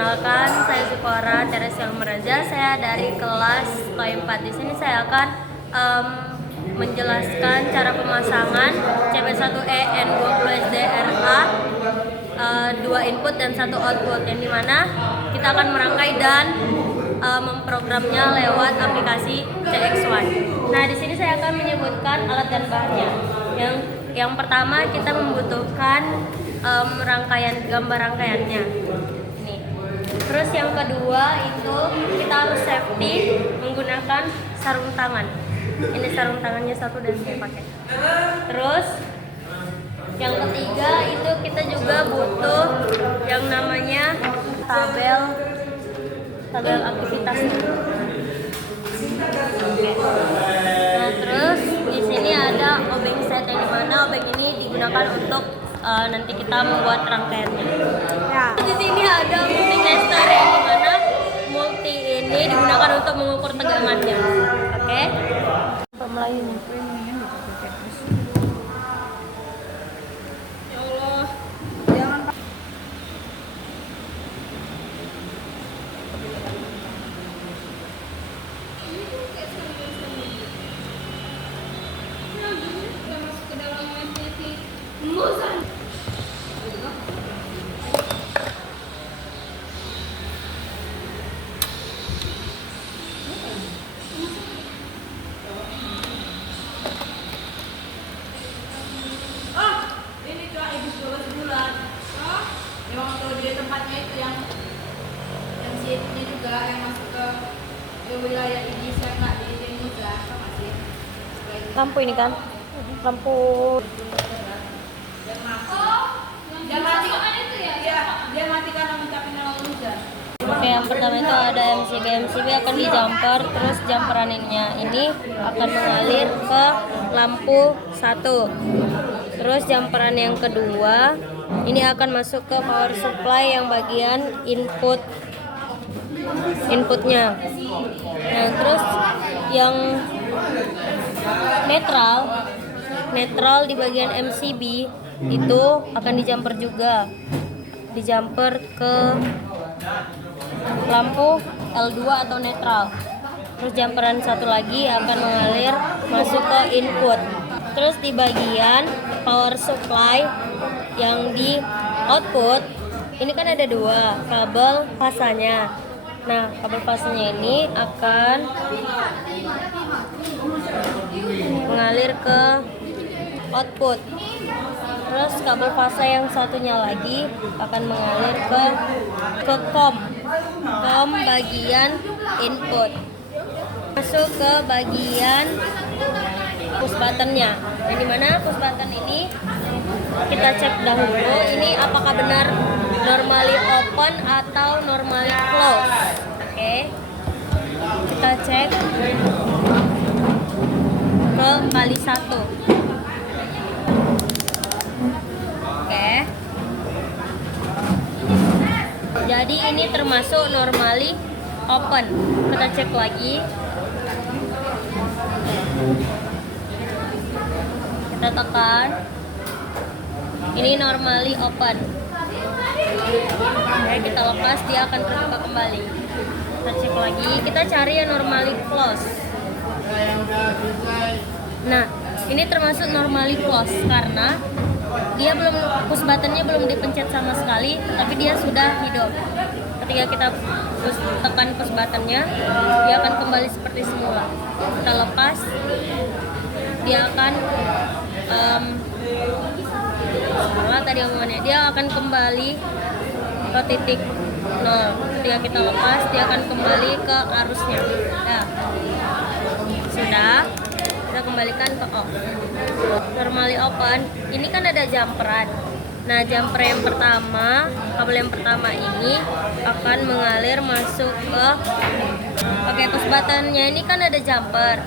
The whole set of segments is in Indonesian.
Perkenalkan, saya Zipora Teresia Meraja. Saya dari kelas KOI 4. Di sini saya akan menjelaskan cara pemasangan CP1E N20SDRA, 2 input dan 1 output, yang dimana kita akan merangkai dan memprogramnya lewat aplikasi CX1. Nah, di sini saya akan menyebutkan alat dan bahannya. Yang pertama kita membutuhkan gambar rangkaiannya. Ini. Terus yang kedua itu kita harus safety menggunakan sarung tangan. Ini sarung tangannya satu dan saya pakai. Terus yang ketiga itu kita juga butuh yang namanya tabel aktivitas. Nah, terus di sini ada obeng set, yang dimana obeng ini digunakan untuk nanti kita membuat rangkaiannya. Ya. Di sini ada multi tester, yang dimana multi ini digunakan untuk mengukur tegangannya. Oke? Pemelayu. Ya Allah. Jangan. Yang waktu di tempatnya itu yang sini juga yang masuk ke wilayah ini saya nggak di Indonesia sama sih. Lampu ini kan? Lampu. Dia mati karena mencapai nilai hujan. Oke, yang pertama itu ada MCB. MCB akan dijumper, terus jumperannya ini akan mengalir ke lampu 1. Terus jumperan yang kedua ini akan masuk ke power supply yang bagian inputnya. Nah, terus yang netral di bagian MCB itu akan dijumper juga, dijumper ke lampu L2 atau netral. Terus jumperan satu lagi akan mengalir masuk ke input. Terus di bagian power supply yang di output ini kan ada 2 kabel fasanya. Nah, kabel fasanya ini akan mengalir ke output. Terus kabel fase yang satunya lagi akan mengalir ke COM bagian input, masuk ke bagian push buttonnya. Yang dimana push button ini kita cek dahulu ini apakah benar normally open atau normally close. Oke, kita cek ke kali 1. Oke, jadi ini termasuk normally open. Kita cek lagi, kita tekan, ini normally open. Oke, kita lepas, dia akan terbuka kembali. Kita cek lagi, kita cari yang normally close. Nah, ini termasuk normally close karena dia push buttonnya belum dipencet sama sekali, tapi dia sudah hidup. Ketika kita tekan push buttonnya, dia akan kembali seperti semula. Kita lepas, dia akan dia akan kembali ke titik 0. Ketika kita lepas, dia akan kembali ke arusnya. Nah, sudah, kita kembalikan ke off. Normally open, ini kan ada jumperan. Nah, jumper yang pertama, kabel yang pertama ini akan mengalir masuk ke push buttonnya. Ini kan ada jumper.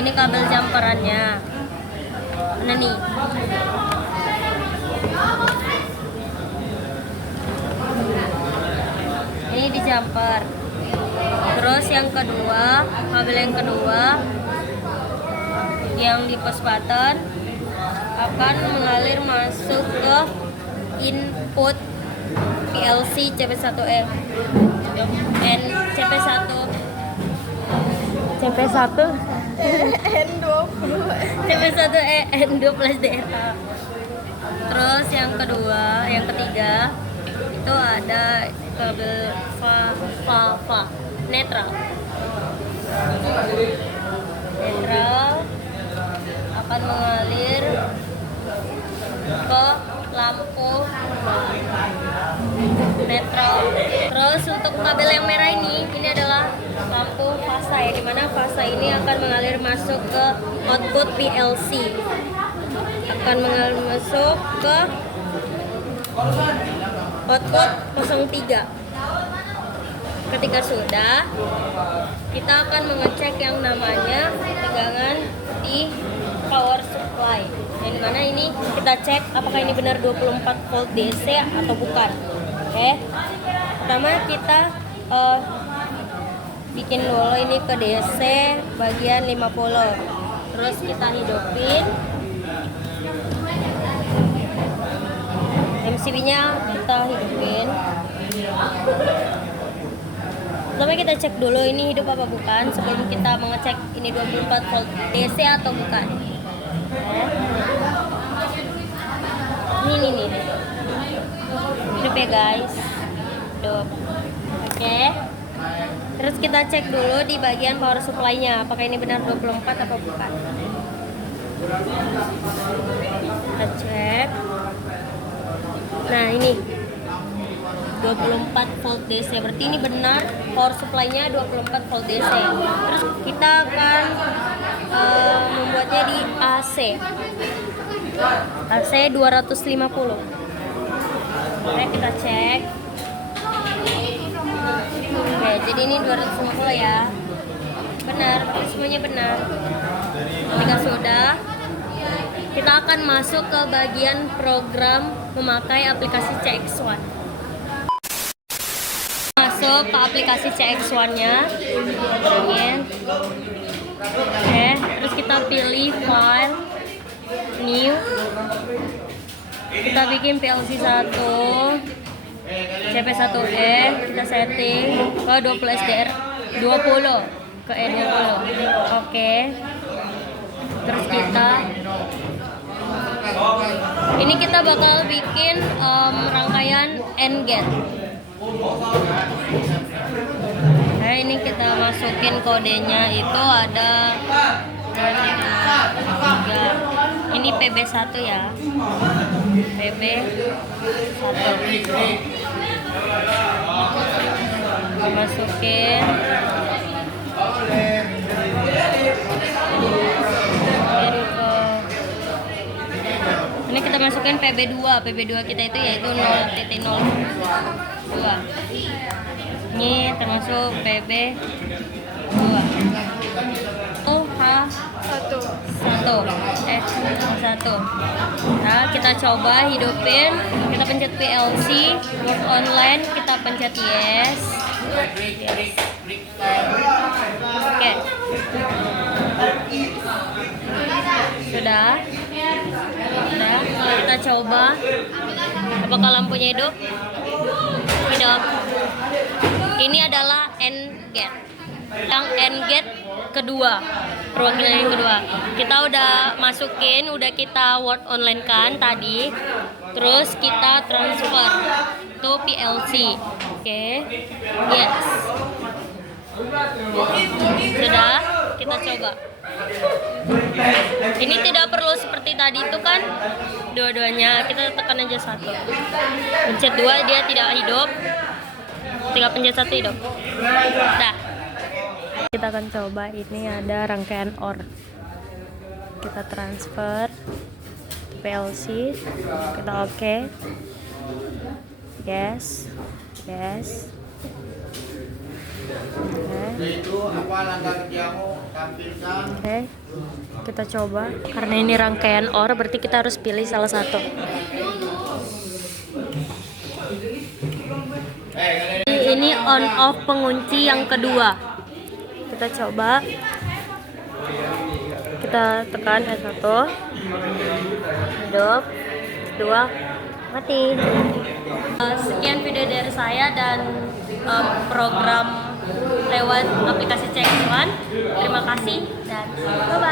Ini kabel jumperannya. Mana nih? Ini di jumper. Terus yang kedua, kabel yang kedua yang di push button akan mengalir masuk ke input PLC CP1E N CP1 CP1E N12DRA. Terus yang ketiga itu ada kabel fa netral akan mengalir ke lampu netral. Terus untuk kabel yang merah ini adalah lampu fasa ya, dimana fasa ini akan mengalir masuk ke output PLC, akan mengalir masuk ke output 03. Ketika sudah, kita akan mengecek yang namanya tegangan di power supply, yang dimana ini kita cek apakah ini benar 24 volt DC atau bukan. Oke, pertama kita bikin dulu ini ke DC bagian 50, terus kita hidupin MCB nya, kita hidupin. Pertama kita cek dulu ini hidup apa bukan sebelum kita mengecek ini 24 volt DC atau bukan. Ini nih. Hidup ya guys. Hidup. Oke. Terus kita cek dulu di bagian power supply-nya apakah ini benar 24 atau bukan. Kita cek. Nah, ini 24 volt DC, berarti ini benar power supply-nya 24 volt DC. Terus kita akan membuatnya di AC 250. Oke, kita cek. Oke, jadi ini 250 ya. Benar, semuanya benar. Jika sudah, kita akan masuk ke bagian program memakai aplikasi CX1. Masuk ke aplikasi CX1-nya. Oke, terus kita pilih file, new. Kita bikin PLC 1, CP1E, kita setting ke 20 SDR 20 ke E20. Oke. Terus ini kita bakal bikin rangkaian AND gate. Nah, ini kita masukin kodenya itu ada 3. Ini PB1 ya. PB1. Masukin. Ini kita masukin PB2 kita itu yaitu 0.02. Ini termasuk PB2. H1. Nah, kita coba hidupin, kita pencet PLC, work online, kita pencet yes. Oke. Sudah, kita coba apakah lampunya hidup. Ini adalah AND gate, yang AND gate kedua, perwakilan yang kedua. Kita udah masukin, udah kita word online kan tadi, terus kita transfer to PLC. Oke, yes. Sudah, kita coba. Ini tidak perlu seperti tadi itu kan, dua-duanya kita tekan aja 1. Pencet 2 dia tidak hidup, tinggal pencet 1 hidup. Dah. Kita akan coba, ini ada rangkaian OR. Kita transfer PLC, kita oke. Yes. Oke, kita coba. Karena ini rangkaian OR, berarti kita harus pilih salah satu. Ini on off pengunci yang kedua. Kita coba. Kita tekan S1. Hidup. 2. Mati. Sekian video dari saya dan program lewat aplikasi CX1. Terima kasih dan bye-bye.